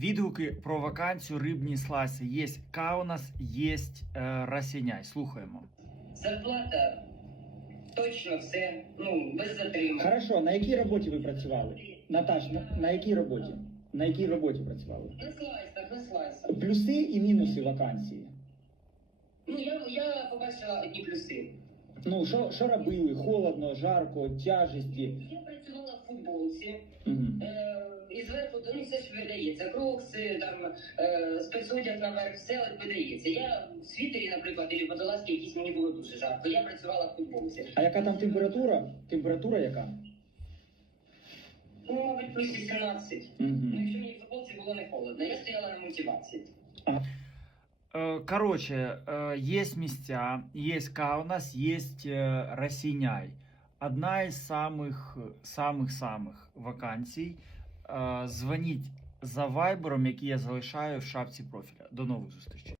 Відгуки про вакансію рибні слайси. Є Каунас, є Росіняй. Слухаємо. Зарплата точно все, без затримок. Хорошо, на якій роботі ви працювали? Наташ, на якій роботі? На якій роботі працювали? На слайсах. Плюси і мінуси вакансії. Я побачила одні плюси. Що робили? Холодно, жарко, тяжесті? Я працювала в футболці. Угу. І зверху, все ж видається. Крокси, спецодяг наверх, все видається. Я в світері, наприклад, і водолазки якісь мені було дуже жарко. Я працювала в футболці. А яка там температура? Температура яка? Мабуть, плюс 18. Угу. Якщо мені в футболці було не холодно, я стояла на мотивації. Короче, есть места, есть Каунас, есть Росіняй. Одна із самих вакансій. Дзвоніть за вайбером, який я залишаю в шапці профіля. До нових зустрічей.